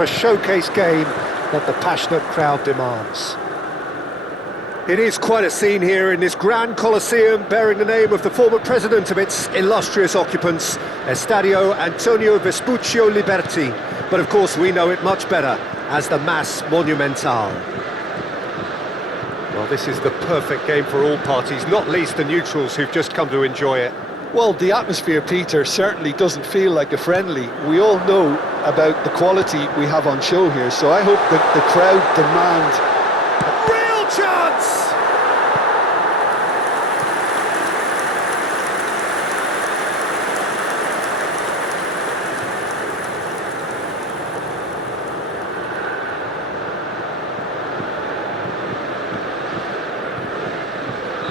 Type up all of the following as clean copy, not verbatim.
A showcase game that the passionate crowd demands. It is quite a scene here in this grand Colosseum bearing the name of the former president of its illustrious occupants, Estadio Antonio Vespuccio Liberti. But of course we know it much better as the Mas Monumental. Well, this is the perfect game for all parties, not least the neutrals who've just come to enjoy it. Well, the atmosphere, Peter, certainly doesn't feel like a friendly. We all know about the quality we have on show here, so I hope that the crowd demand... Real chance!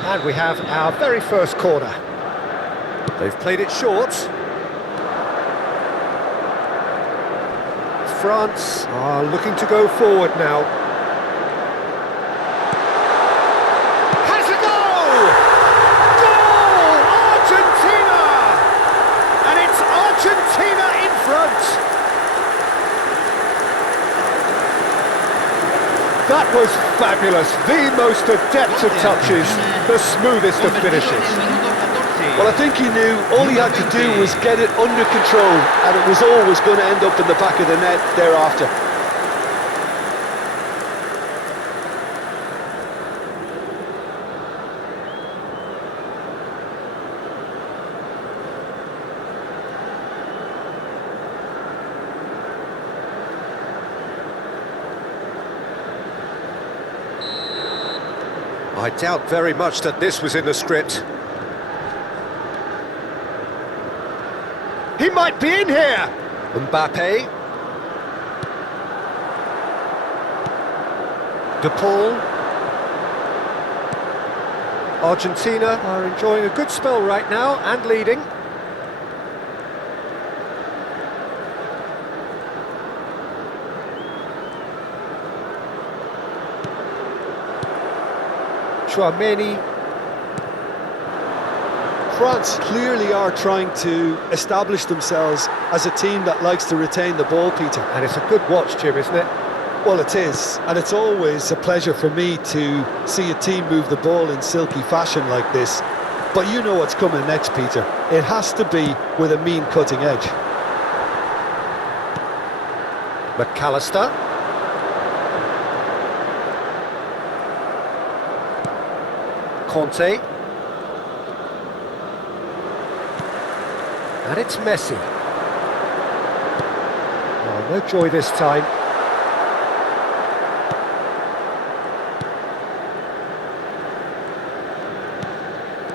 And we have our very first corner. They've played it short. France are looking to go forward now. Has a goal! Goal! Argentina! And it's Argentina in front. That was fabulous. The most adept of touches, the smoothest of finishes. Well, I think he knew all he had to do was get it under control, and it was always going to end up in the back of the net thereafter. I doubt very much that this was in the script. He might be in here! Mbappe. De Paul. Argentina are enjoying a good spell right now and leading. Chouameni. France clearly are trying to establish themselves as a team that likes to retain the ball, Peter. And it's a good watch, Jim, isn't it? Well, it is, and it's always a pleasure for me to see a team move the ball in silky fashion like this. But you know what's coming next, Peter. It has to be with a mean cutting edge. McAllister. Conte. And it's Messi. Oh, no joy this time.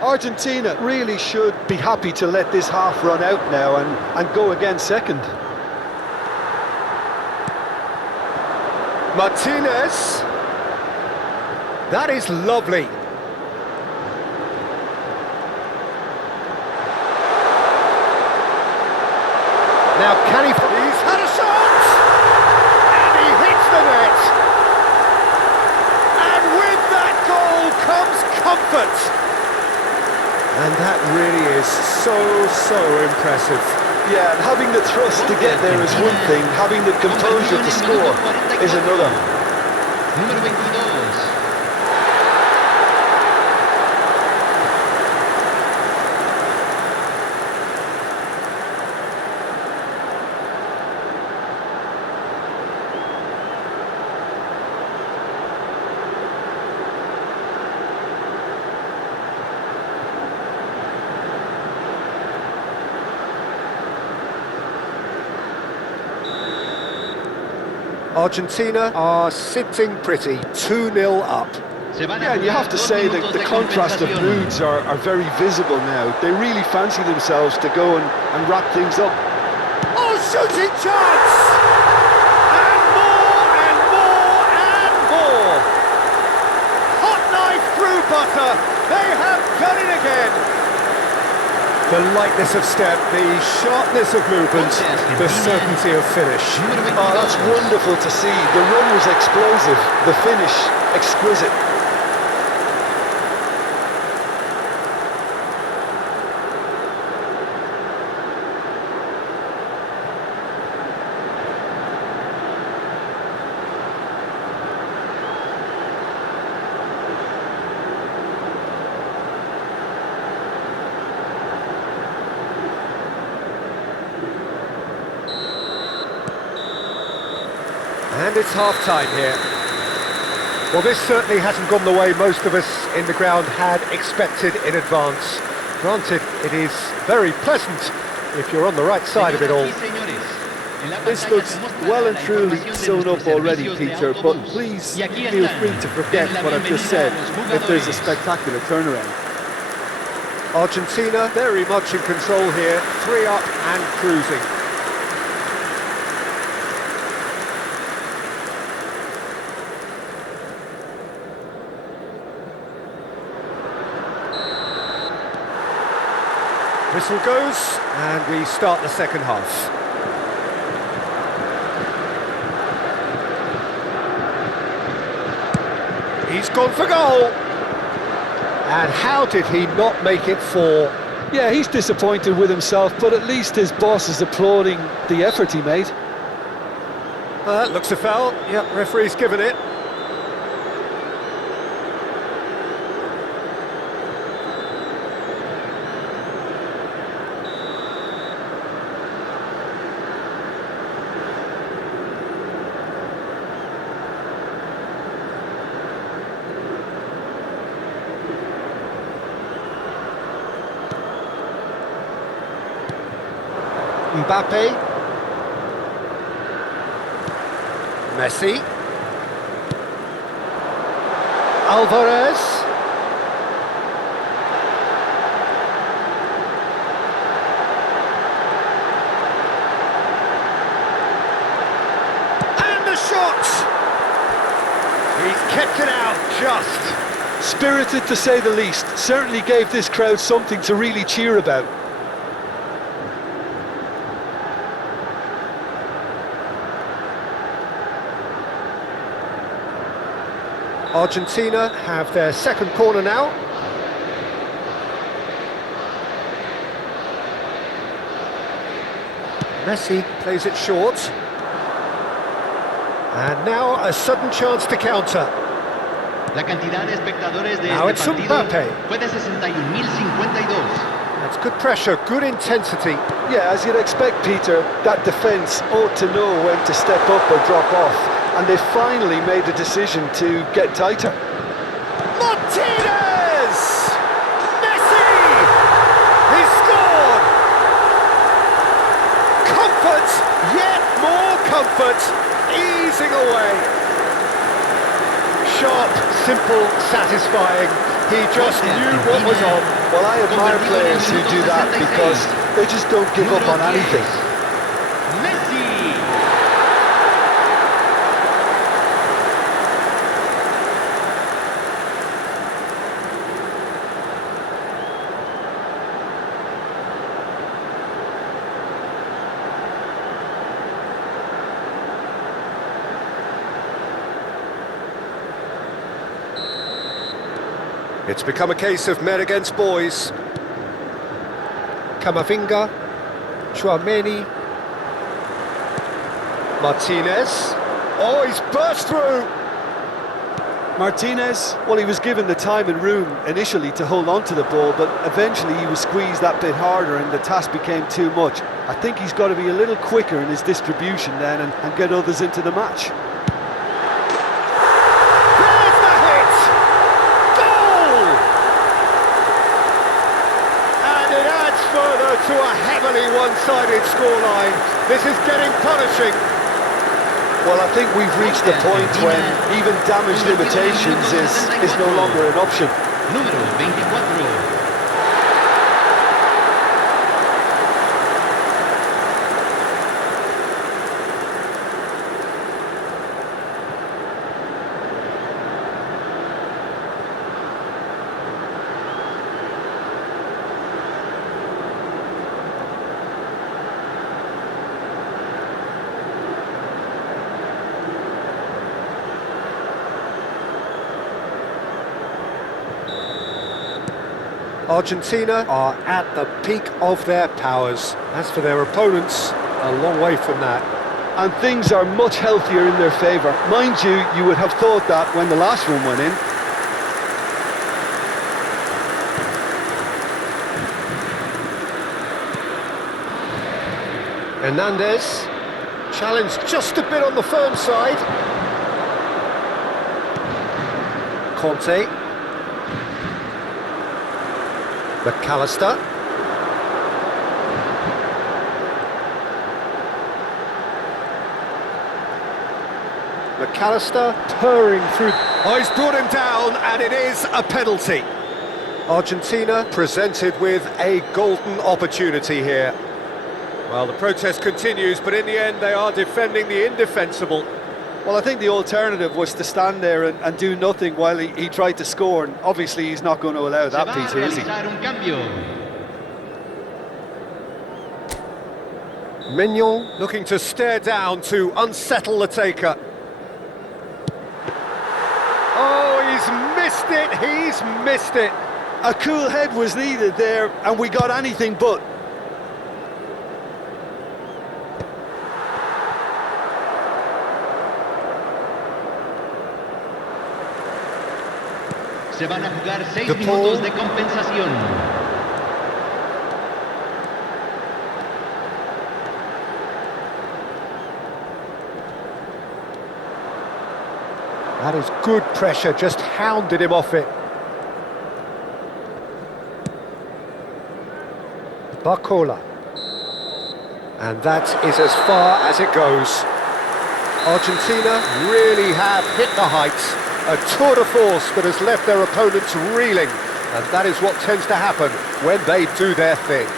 Argentina really should be happy to let this half run out now and go again second. Martinez. That is lovely. Now can he... He's had a shot! And he hits the net! And with that goal comes comfort! And that really is so impressive. Yeah, and having the thrust to get there is one thing, having the composure to score is another. Número 22. Argentina are sitting pretty, 2-0 up. Yeah, and you have to say that the contrast of moods are very visible now. They really fancy themselves to go and wrap things up. Oh, shooting chance! And more and more and more! Hot knife through butter, they have done it again! The lightness of step, the sharpness of movement, the certainty of finish. Oh, that's wonderful to see. The run was explosive, the finish exquisite. And it's half-time here. Well, this certainly hasn't gone the way most of us in the ground had expected in advance. Granted, it is very pleasant if you're on the right side of it all. This looks well and truly sewn up already, Peter, but please feel free to forget what I've just said if there's a spectacular turnaround. Argentina very much in control here, 3 up and cruising. Whistle goes, and we start the second half. He's gone for goal! And how did he not make it 4? Yeah, he's disappointed with himself, but at least his boss is applauding the effort he made. That looks a foul. Yep, referee's given it. Mbappe, Messi, Alvarez, and the shot! He's kept it out just. Spirited to say the least, certainly gave this crowd something to really cheer about. Argentina have their second corner now. Messi plays it short. And now a sudden chance to counter. La cantidad de espectadores de Now este it's partido Mbappe. fue de 61.052. That's good pressure, good intensity. Yeah, as you'd expect, Peter, that defence ought to know when to step up or drop off. And they finally made the decision to get tighter. Martinez! Messi! He scored! Comfort, yet more comfort, easing away. Sharp, simple, satisfying. He just knew what was on. Well, I admire players who do that because they just don't give up on anything. Messi. It's become a case of men against boys. Camavinga, Chouameni, Martinez. Oh, he's burst through! Martinez, well, he was given the time and room initially to hold on to the ball, but eventually he was squeezed that bit harder and the task became too much. I think he's got to be a little quicker in his distribution then and get others into the match. There's the hit! Goal! And it adds further to a heavily one-sided scoreline. This is getting punishing. Well, I think we've reached the point when even damage limitations is no longer an option. Número 24. Argentina are at the peak of their powers. As for their opponents, a long way from that. And things are much healthier in their favour. Mind you, you would have thought that when the last one went in. Hernandez, Challenge just a bit on the firm side. Conte. McAllister. McAllister purring through. Oh, he's brought him down, and it is a penalty. Argentina presented with a golden opportunity here. Well, the protest continues, but in the end they are defending the indefensible. Well, I think the alternative was to stand there and do nothing while he tried to score, and obviously he's not going to allow that, Peter, is he? Mignon looking to stare down to unsettle the taker. Oh, he's missed it, he's missed it. A cool head was needed there, and we got anything but. Se van a jugar 6 minutos de compensación. That is good pressure, just hounded him off it. Barcola. And that is as far as it goes. Argentina really have hit the heights. A tour de force that has left their opponents reeling. And that is what tends to happen when they do their thing.